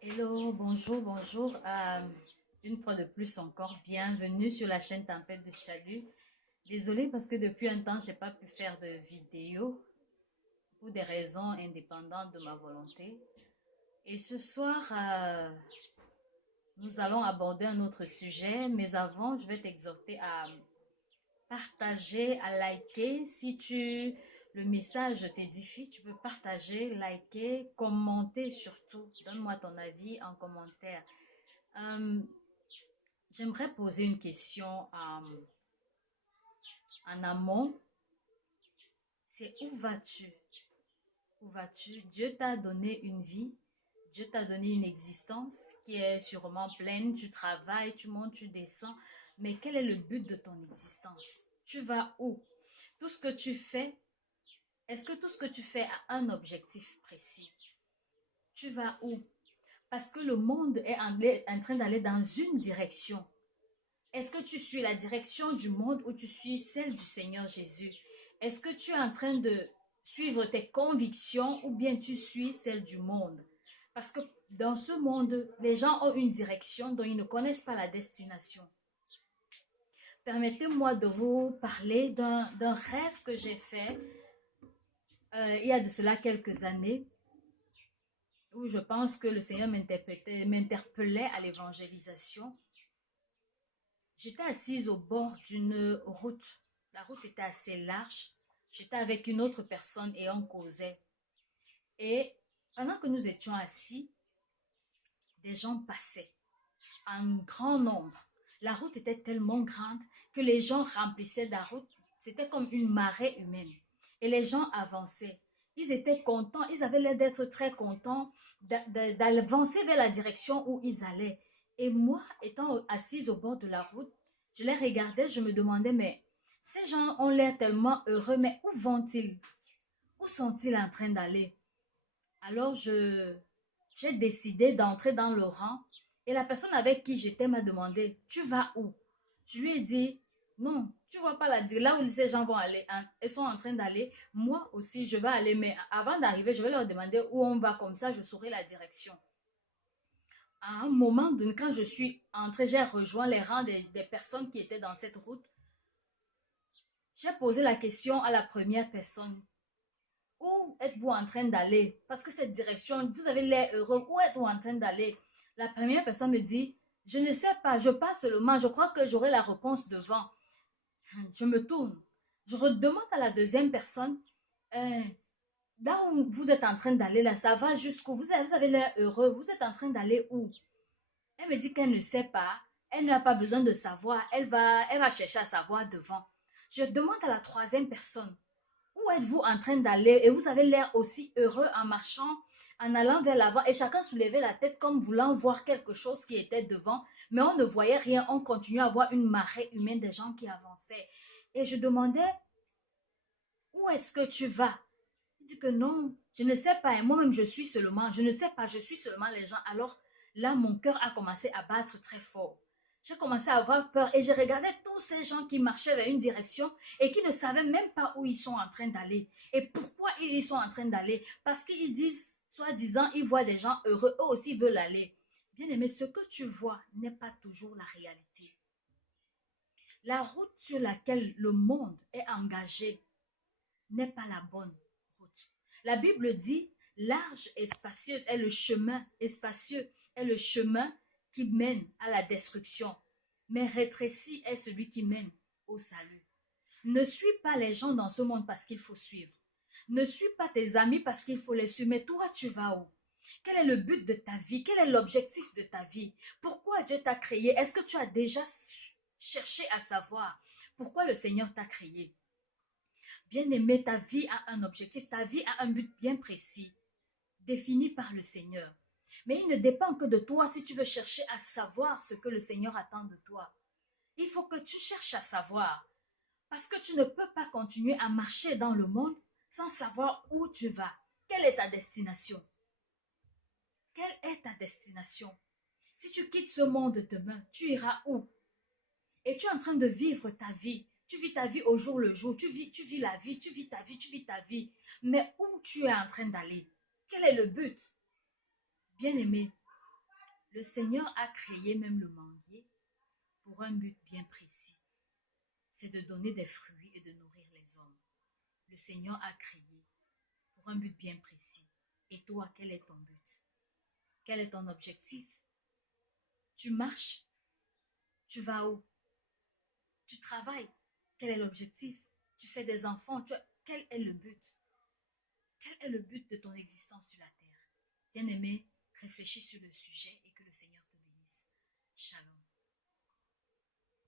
Hello, bonjour, bonjour. Une fois de plus encore, bienvenue sur la chaîne Tempête de Salut. Désolée parce que depuis un temps, j'ai pas pu faire de vidéo pour des raisons indépendantes de ma volonté. Et ce soir, nous allons aborder un autre sujet, mais avant, je vais t'exhorter à partager, à liker. Si le message t'édifie, tu peux partager, liker, commenter surtout. Donne-moi ton avis en commentaire. Euh, J'aimerais poser une question en amont. C'est où vas-tu? Où vas-tu? Dieu t'a donné une vie. Dieu t'a donné une existence qui est sûrement pleine. Tu travailles, tu montes, tu descends. Mais quel est le but de ton existence? Tu vas où? Tout ce que tu fais, est-ce que tout ce que tu fais a un objectif précis? Tu vas où? Parce que le monde est en train d'aller dans une direction. Est-ce que tu suis la direction du monde ou tu suis celle du Seigneur Jésus? Est-ce que tu es en train de suivre tes convictions ou bien tu suis celle du monde? Parce que dans ce monde, les gens ont une direction dont ils ne connaissent pas la destination. Permettez-moi de vous parler d'un rêve que j'ai fait il y a de cela quelques années où je pense que le Seigneur m'interpellait à l'évangélisation. J'étais assise au bord d'une route. La route était assez large. J'étais avec une autre personne et on causait. Et pendant que nous étions assis, des gens passaient en grand nombre. La route était tellement grande que les gens remplissaient la route. C'était comme une marée humaine. Et les gens avançaient. Ils étaient contents, ils avaient l'air d'être très contents d'avancer vers la direction où ils allaient. Et moi, étant assise au bord de la route, je les regardais, je me demandais, mais ces gens ont l'air tellement heureux, mais où vont-ils? Où sont-ils en train d'aller? Alors, j'ai décidé d'entrer dans le rang et la personne avec qui j'étais m'a demandé, tu vas où? Je lui ai dit, non, tu vois pas là où ces gens vont aller, hein, ils sont en train d'aller, moi aussi je vais aller, mais avant d'arriver, je vais leur demander où on va, comme ça je saurai la direction. À un moment donné, quand je suis entrée, j'ai rejoint les rangs des personnes qui étaient dans cette route. J'ai posé la question à la première personne. Où êtes-vous en train d'aller? Parce que cette direction, vous avez l'air heureux. Où êtes-vous en train d'aller? La première personne me dit, je ne sais pas, je passe seulement, je crois que j'aurai la réponse devant. Je me tourne. Je redemande à la deuxième personne, euh, là où vous êtes en train d'aller, là, ça va jusqu'où? Vous avez l'air heureux, vous êtes en train d'aller où? Elle me dit qu'elle ne sait pas, elle n'a pas besoin de savoir, elle va chercher à savoir devant. Je demande à la troisième personne, où êtes-vous en train d'aller? Et vous avez l'air aussi heureux en marchant, en allant vers l'avant. Et chacun soulevait la tête comme voulant voir quelque chose qui était devant. Mais on ne voyait rien. On continuait à voir une marée humaine de gens qui avançaient. Et je demandais, où est-ce que tu vas? Il dit que non, je ne sais pas. Et moi-même, je suis seulement. Je ne sais pas, je suis seulement les gens. Alors là, mon cœur a commencé à battre très fort. J'ai commencé à avoir peur et je regardais tous ces gens qui marchaient vers une direction et qui ne savaient même pas où ils sont en train d'aller. Et pourquoi ils y sont en train d'aller? Parce qu'ils disent, soi-disant, ils voient des gens heureux, eux aussi veulent aller. Bien aimé, ce que tu vois n'est pas toujours la réalité. La route sur laquelle le monde est engagé n'est pas la bonne route. La Bible dit, large et spacieuse est le chemin, et spacieux est le chemin qui mène à la destruction, mais rétréci est celui qui mène au salut. Ne suis pas les gens dans ce monde parce qu'il faut suivre. Ne suis pas tes amis parce qu'il faut les suivre. Mais toi, tu vas où? Quel est le but de ta vie? Quel est l'objectif de ta vie? Pourquoi Dieu t'a créé? Est-ce que tu as déjà cherché à savoir pourquoi le Seigneur t'a créé? Bien-aimé, ta vie a un objectif, ta vie a un but bien précis, défini par le Seigneur. Mais il ne dépend que de toi si tu veux chercher à savoir ce que le Seigneur attend de toi. Il faut que tu cherches à savoir. Parce que tu ne peux pas continuer à marcher dans le monde sans savoir où tu vas. Quelle est ta destination? Quelle est ta destination? Si tu quittes ce monde demain, tu iras où? Et tu es en train de vivre ta vie. Tu vis ta vie au jour le jour. Tu vis la vie, tu vis ta vie, tu vis ta vie. Mais où tu es en train d'aller? Quel est le but? Bien-aimé, Le Seigneur a créé même le manguier pour un but bien précis. C'est de donner des fruits et de nourrir les hommes. Le Seigneur a créé pour un but bien précis. Et toi, quel est ton but? Quel est ton objectif? Tu marches? Tu vas où? Tu travailles? Quel est l'objectif? Tu fais des enfants? Quel est le but? Quel est le but de ton existence sur la terre? Bien-aimé, réfléchis sur le sujet et que le Seigneur te bénisse. Shalom.